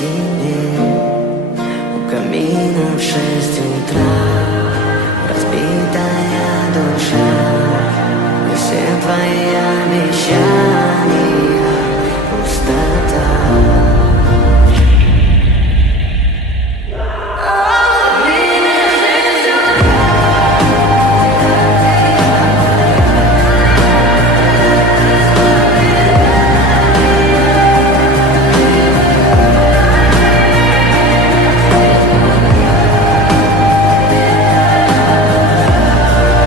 тебе у камина в 6 утра. Разбитая душа, и все твои